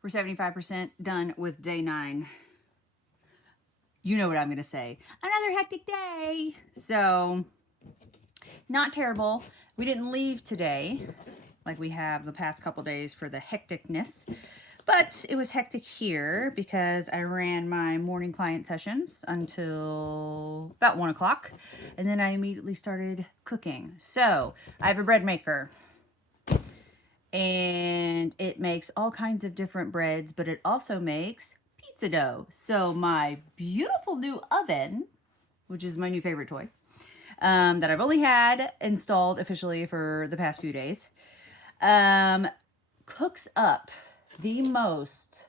We're 75% done with day 9. You know what I'm going to say. Another hectic day. So, not terrible. We didn't leave today like we have the past couple days for the hecticness. But it was hectic here because I ran my morning client sessions until about 1 o'clock. And then I immediately started cooking. So, I have a bread maker. And it makes all kinds of different breads, but it also makes pizza dough. So my beautiful new oven, which is my new favorite toy, that I've only had installed officially for the past few days, cooks up the most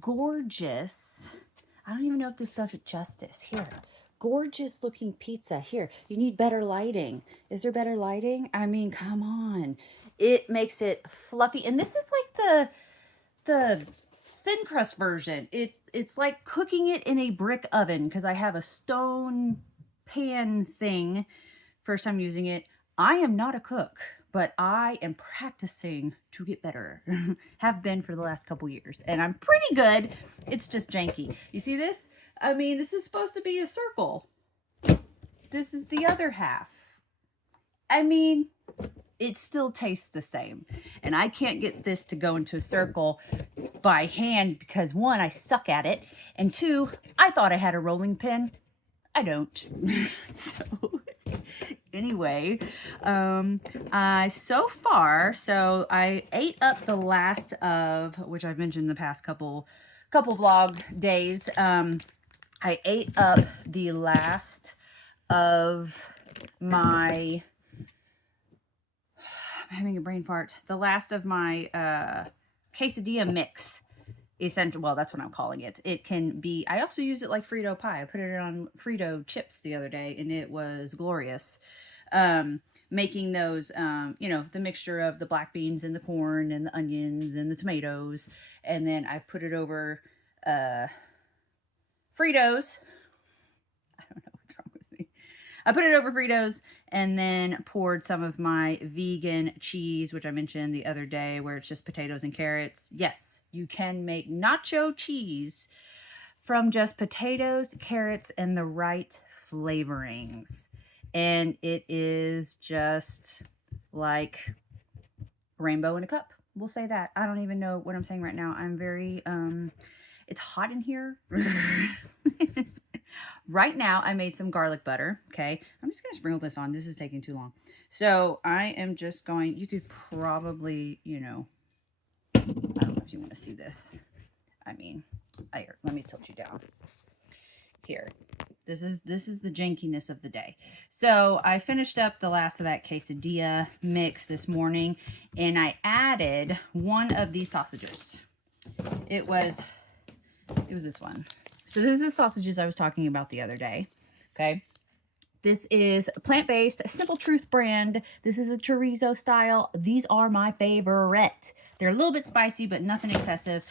gorgeous, I don't even know if this does it justice. Here, gorgeous looking pizza. Here, you need better lighting. Is there better lighting? I mean, come on. It makes it fluffy. And this is like the thin crust version. It's like cooking it in a brick oven because I have a stone pan thing. First time using it. I am not a cook, but I am practicing to get better. Have been for the last couple years. And I'm pretty good. It's just janky. You see this? I mean, this is supposed to be a circle. This is the other half. I mean, it still tastes the same. And I can't get this to go into a circle by hand because 1, I suck at it. And 2, I thought I had a rolling pin. I don't. So anyway, so I ate up the last of, which I've mentioned the past couple vlog days. I ate up the last of my, I'm having a brain fart. The last of my quesadilla mix. Essential, well, that's what I'm calling it. It can be, I also use it like Frito pie. I put it on Frito chips the other day and it was glorious. Making those, the mixture of the black beans and the corn and the onions and the tomatoes. And then I put it over Fritos. I don't know what's wrong with me. I put it over Fritos and then poured some of my vegan cheese, which I mentioned the other day, where it's just potatoes and carrots. Yes, you can make nacho cheese from just potatoes, carrots, and the right flavorings. And it is just like rainbow in a cup. We'll say that. I don't even know what I'm saying right now. I'm very, it's hot in here. Right now, I made some garlic butter, okay? I'm just going to sprinkle this on. This is taking too long. So, I am just going, you could probably, I don't know if you want to see this. I mean, let me tilt you down. Here. This is the jankiness of the day. So, I finished up the last of that quesadilla mix this morning, and I added one of these sausages. It was this one. So this is the sausages I was talking about the other day, okay? This is plant-based, Simple Truth brand. This is a chorizo style. These are my favorite. They're a little bit spicy, but nothing excessive.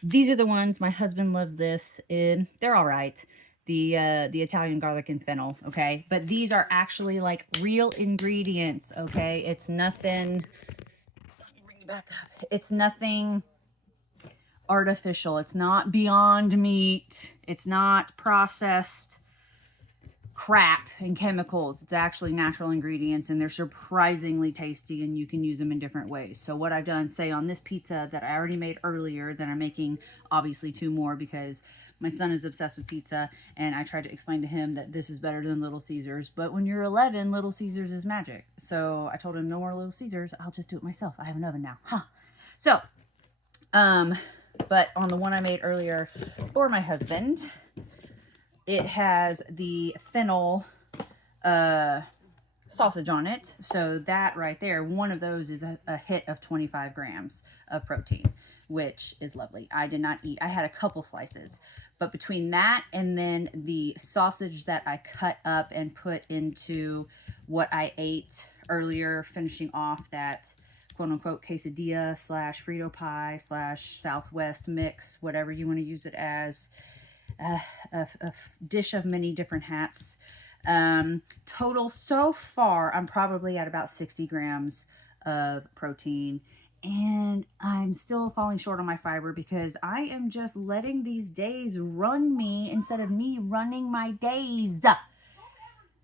These are the ones, my husband loves this, and they're all right. The Italian garlic and fennel, okay? But these are actually like real ingredients, okay? It's nothing, let me bring it back up. It's nothing artificial. It's not Beyond Meat. It's not processed crap and chemicals. It's actually natural ingredients, and they're surprisingly tasty, and you can use them in different ways. So what I've done, say on this pizza that I already made earlier, that I'm making obviously 2 more because my son is obsessed with pizza, and I tried to explain to him that this is better than Little Caesars. But when you're 11, Little Caesars is magic. So I told him no more Little Caesars. I'll just do it myself. I have an oven now. Huh. So, but on the one I made earlier for my husband, it has the fennel sausage on it. So that right there, one of those is a hit of 25 grams of protein, which is lovely. I did not eat. I had a couple slices. But between that and then the sausage that I cut up and put into what I ate earlier, finishing off that quote-unquote quesadilla slash Frito pie slash Southwest mix, whatever you want to use it as, a dish of many different hats. Total so far, I'm probably at about 60 grams of protein, And I'm still falling short on my fiber because I am just letting these days run me instead of me running my days.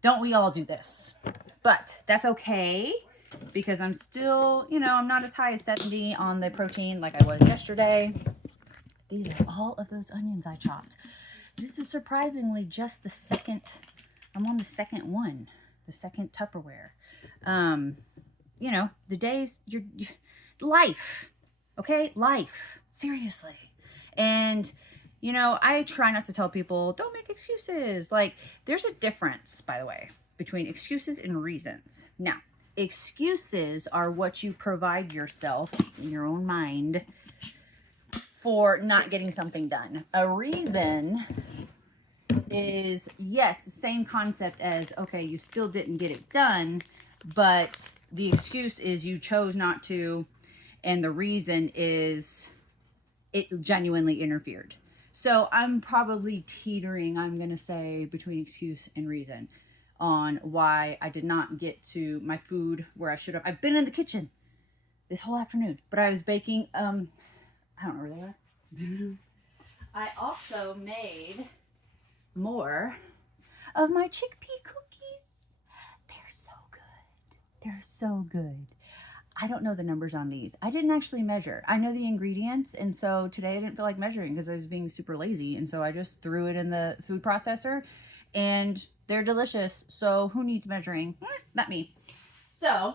Don't we all do this? But that's okay because I'm still, you know, I'm not as high as 70 on the protein like I was yesterday. These are all of those onions I chopped. This is surprisingly just the second, I'm on the second one, the second Tupperware. You know, the days, life, okay? Life, seriously. And, you know, I try not to tell people, don't make excuses. Like, there's a difference, by the way, between excuses and reasons. Now, excuses are what you provide yourself in your own mind for not getting something done. A reason is, yes, the same concept as, okay, you still didn't get it done, but the excuse is you chose not to, and the reason is it genuinely interfered. So I'm probably teetering, I'm going to say, between excuse and reason on why I did not get to my food where I should have. I've been in the kitchen this whole afternoon, but I was baking, I don't know where they are. I also made more of my chickpea cookies. They're so good. They're so good. I don't know the numbers on these. I didn't actually measure. I know the ingredients, and so today I didn't feel like measuring because I was being super lazy, and so I just threw it in the food processor, and they're delicious, so who needs measuring? Not me. So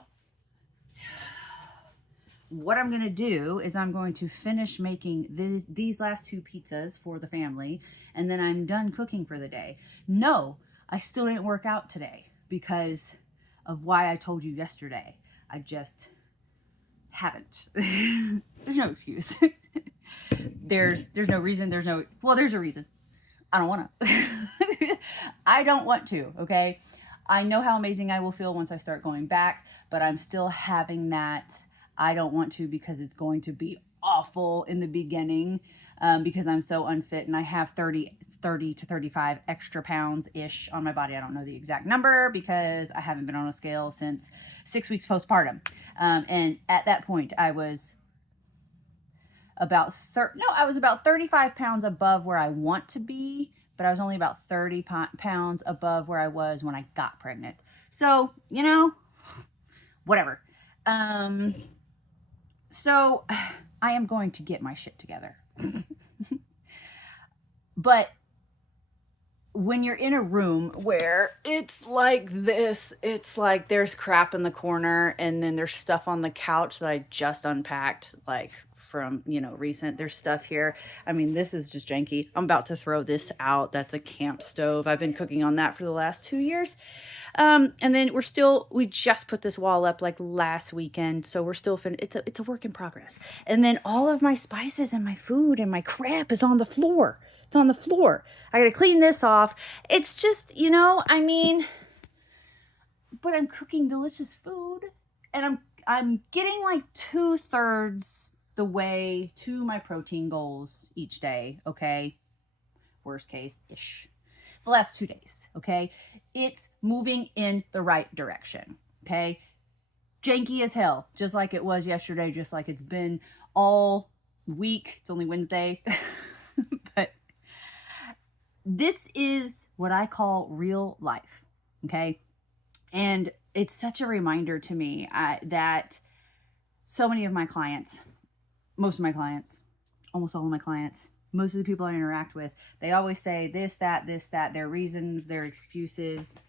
what I'm going to do is I'm going to finish making these last two pizzas for the family, and then I'm done cooking for the day. No, I still didn't work out today because of why I told you yesterday. I just haven't. There's no excuse. There's no reason. There's a reason. I don't want to. I don't want to, okay? I know how amazing I will feel once I start going back, but I'm still having that I don't want to because it's going to be awful in the beginning because I'm so unfit and I have 30 to 35 extra pounds-ish on my body. I don't know the exact number because I haven't been on a scale since 6 weeks postpartum. And at that point, I was about 35 pounds above where I want to be, but I was only about 30 pounds above where I was when I got pregnant. So, you know, whatever. So I am going to get my shit together. But when you're in a room where it's like this, it's like there's crap in the corner and then there's stuff on the couch that I just unpacked, like from, you know, recent. There's stuff here. I mean, this is just janky. I'm about to throw this out. That's a camp stove. I've been cooking on that for the last 2 years. And then we just put this wall up like last weekend. So we're still it's a work in progress. And then all of my spices and my food and my crap is on the floor. It's on the floor. I got to clean this off. It's just, you know, I mean, but I'm cooking delicious food and I'm getting like 2/3 the way to my protein goals each day. Okay. Worst case-ish. The last 2 days. Okay. It's moving in the right direction. Okay. Janky as hell, just like it was yesterday, just like it's been all week. It's only Wednesday. But this is what I call real life, okay? And it's such a reminder to me that so many of my clients, most of my clients, almost all of my clients, most of the people I interact with, they always say this, that, their reasons, their excuses,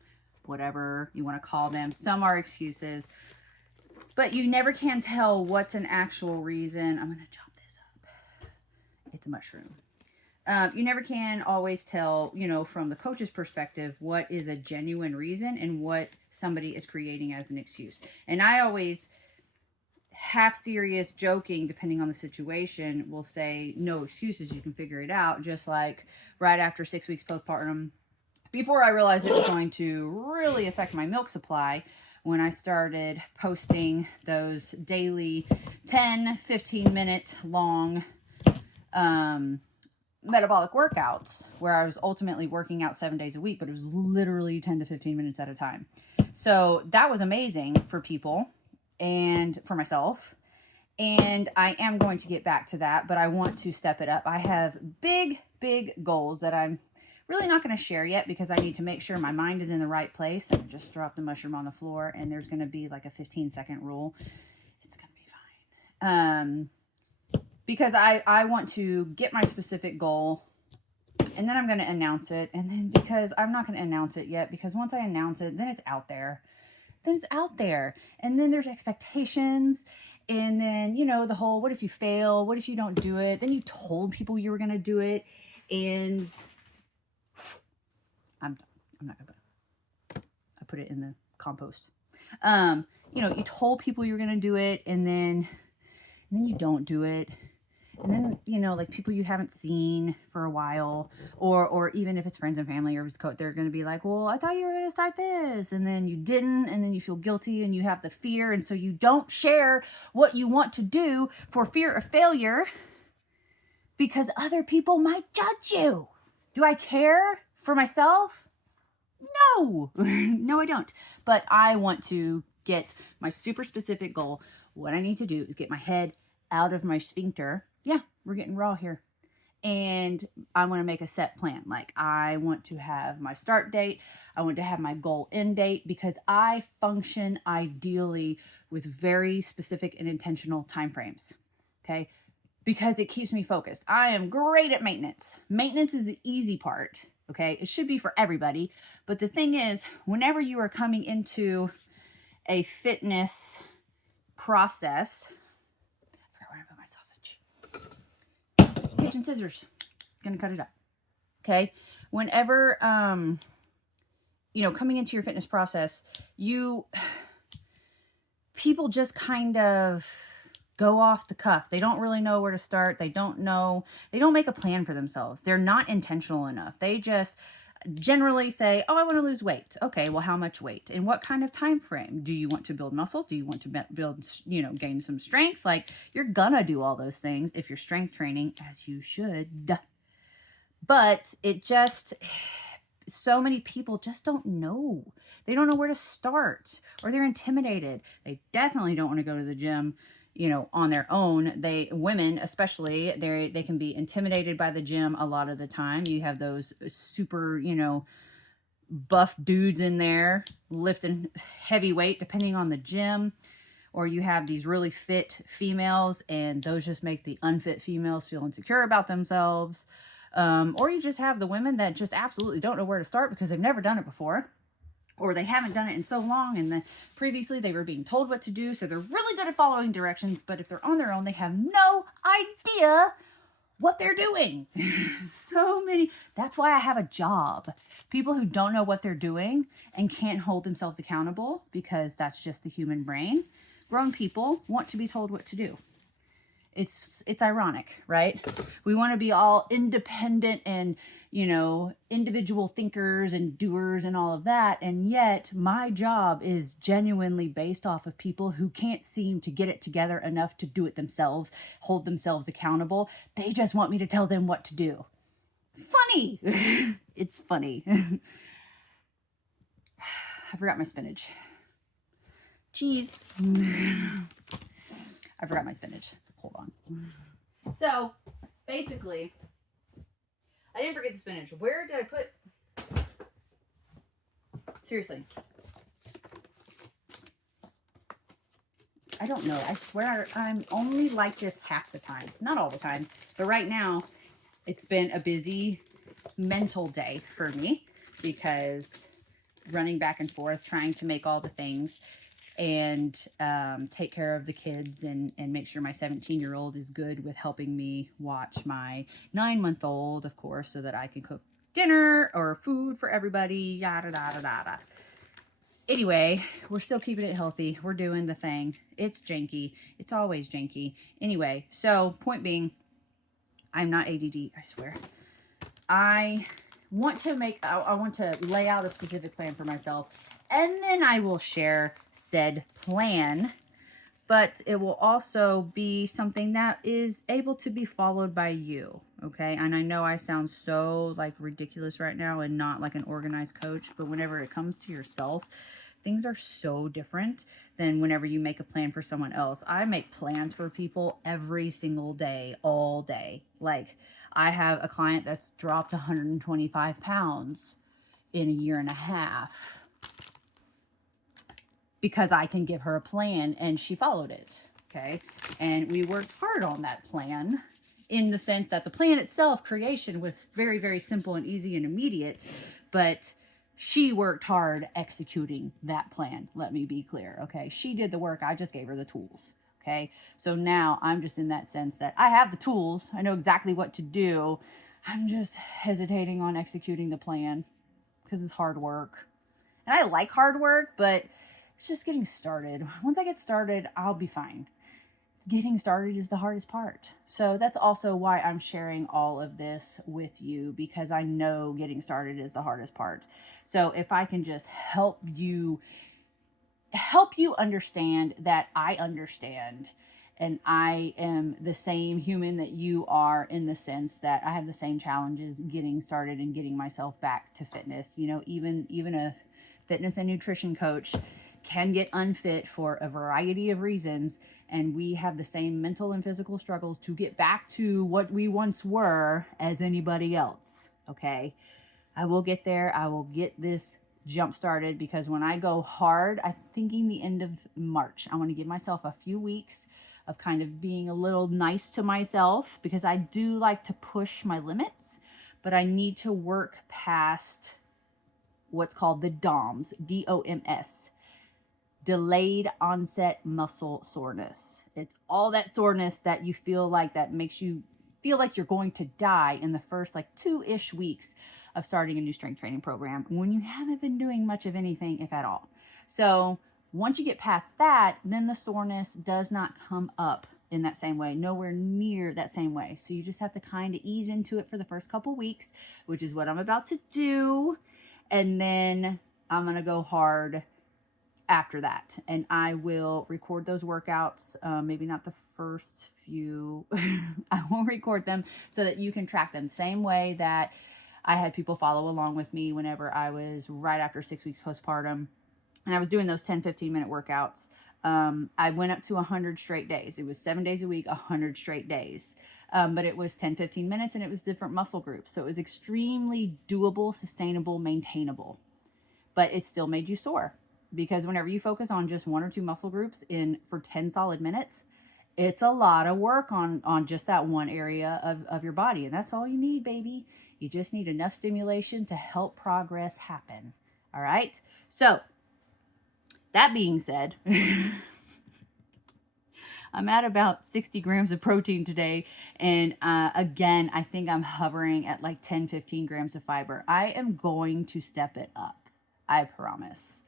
whatever you want to call them. Some are excuses, but you never can tell what's an actual reason. I'm going to chop this up. It's a mushroom. You never can always tell, you know, from the coach's perspective, what is a genuine reason and what somebody is creating as an excuse. And I always, half serious, joking, depending on the situation, will say, no excuses, you can figure it out. Just like right after 6 weeks postpartum, before I realized it was going to really affect my milk supply, when I started posting those daily 10, 15-minute long metabolic workouts where I was ultimately working out 7 days a week, but it was literally 10 to 15 minutes at a time. So that was amazing for people and for myself. And I am going to get back to that, but I want to step it up. I have big, big goals that I'm really not going to share yet because I need to make sure my mind is in the right place. And just drop the mushroom on the floor, and there's going to be like a 15-second rule. It's going to be fine. Because I want to get my specific goal, and then I'm going to announce it. And then because I'm not going to announce it yet, because once I announce it, then it's out there. And then there's expectations. And then, you know, the whole, what if you fail? What if you don't do it? Then you told people you were going to do it. And I'm not going to, I put it in the compost. You know, you told people you were going to do it, and then you don't do it. And then, you know, like people you haven't seen for a while, or even if it's friends and family, or they're going to be like, well, I thought you were going to start this, and then you didn't, and then you feel guilty, and you have the fear, and so you don't share what you want to do for fear of failure because other people might judge you. Do I care for myself? No. No, I don't. But I want to get my super specific goal. What I need to do is get my head out of my sphincter. Yeah, we're getting raw here. And I want to make a set plan. Like, I want to have my start date. I want to have my goal end date, because I function ideally with very specific and intentional time frames. Okay? Because it keeps me focused. I am great at maintenance. Maintenance is the easy part. Okay? It should be for everybody. But the thing is, whenever you are coming into a fitness process, I forgot where I put my sausage. Kitchen scissors. Gonna cut it up. Okay. Whenever, you know, coming into your fitness process, people just kind of go off the cuff. They don't really know where to start. They don't make a plan for themselves. They're not intentional enough. They just generally say, oh, I want to lose weight. Okay, well, how much weight? In what kind of time frame? Do you want to build muscle? Do you want to build, you know, gain some strength? Like, you're gonna do all those things if you're strength training, as you should. But it just, so many people just don't know. They don't know where to start, or they're intimidated. They definitely don't want to go to the gym, you know, on their own. Women especially, they can be intimidated by the gym a lot of the time. You have those super, you know, buff dudes in there lifting heavy weight depending on the gym, or you have these really fit females, and those just make the unfit females feel insecure about themselves. Or you just have the women that just absolutely don't know where to start because they've never done it before, or they haven't done it in so long, and then previously they were being told what to do, so they're really good at following directions, but if they're on their own, they have no idea what they're doing. So many. That's why I have a job. People who don't know what they're doing and can't hold themselves accountable, because that's just the human brain. Grown people want to be told what to do. It's ironic, right? We want to be all independent and, you know, individual thinkers and doers and all of that. And yet my job is genuinely based off of people who can't seem to get it together enough to do it themselves, hold themselves accountable. They just want me to tell them what to do. Funny. It's funny. I forgot my spinach. Cheese. I forgot my spinach. Hold on. So, basically, I didn't forget the spinach. Where did I put... Seriously. I don't know. I swear I'm only like this half the time. Not all the time. But right now, it's been a busy mental day for me, because running back and forth, trying to make all the things, and take care of the kids, and make sure my 17-year-old is good with helping me watch my 9-month-old, of course, so that I can cook dinner or food for everybody, yada, yada, yada. Anyway, we're still keeping it healthy. We're doing the thing. It's janky. It's always janky. Anyway, so point being, I'm not ADD, I swear. I want to lay out a specific plan for myself, and then I will share said plan, but it will also be something that is able to be followed by you, okay? And I know I sound so like ridiculous right now and not like an organized coach, but whenever it comes to yourself, things are so different than whenever you make a plan for someone else. I make plans for people every single day, all day. Like, I have a client that's dropped 125 pounds in a year and a half because I can give her a plan and she followed it. Okay. And we worked hard on that plan, in the sense that the plan itself, creation, was very, very simple and easy and immediate, but she worked hard executing that plan. Let me be clear. Okay. She did the work. I just gave her the tools. Okay. So now I'm just in that sense that I have the tools. I know exactly what to do. I'm just hesitating on executing the plan because it's hard work. And I like hard work, but it's just getting started. Once I get started, I'll be fine. Getting started is the hardest part. So that's also why I'm sharing all of this with you, because I know getting started is the hardest part. So if I can just help you understand that I understand, and I am the same human that you are, in the sense that I have the same challenges getting started and getting myself back to fitness. You know, even a fitness and nutrition coach can get unfit for a variety of reasons, and we have the same mental and physical struggles to get back to what we once were as anybody else. Okay, I will get there. I will get this jump started, because when I go hard, I'm thinking the end of March. I want to give myself a few weeks of kind of being a little nice to myself, because I do like to push my limits, but I need to work past what's called the DOMS, DOMS, delayed onset muscle soreness. It's all that soreness that you feel like, that makes you feel like you're going to die in the first like 2-ish weeks of starting a new strength training program, when you haven't been doing much of anything, if at all. So once you get past that, then the soreness does not come up in that same way, nowhere near that same way. So you just have to kind of ease into it for the first couple weeks, which is what I'm about to do. And then I'm going to go hard after that, and I will record those workouts. Maybe not the first few. I will record them so that you can track them, same way that I had people follow along with me whenever I was right after 6 weeks postpartum, and I was doing those 10-15 minute workouts. I went up to 100 straight days. It was 7 days a week, 100 straight days. But it was 10-15 minutes, and it was different muscle groups. So it was extremely doable, sustainable, maintainable, but it still made you sore. Because whenever you focus on just 1 or 2 muscle groups for 10 solid minutes, it's a lot of work on just that one area of your body. And that's all you need, baby. You just need enough stimulation to help progress happen. All right. So that being said, I'm at about 60 grams of protein today. And again, I think I'm hovering at like 10-15 grams of fiber. I am going to step it up. I promise.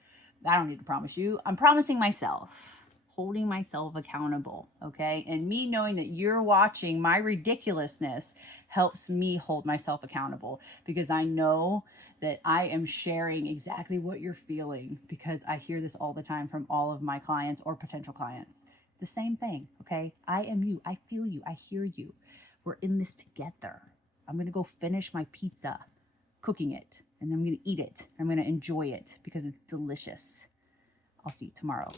I don't need to promise you. I'm promising myself, holding myself accountable, okay? And me knowing that you're watching my ridiculousness helps me hold myself accountable, because I know that I am sharing exactly what you're feeling, because I hear this all the time from all of my clients or potential clients. It's the same thing, okay? I am you. I feel you. I hear you. We're in this together. I'm going to go finish my pizza, cooking it, and I'm going to eat it. I'm going to enjoy it because it's delicious. I'll see you tomorrow.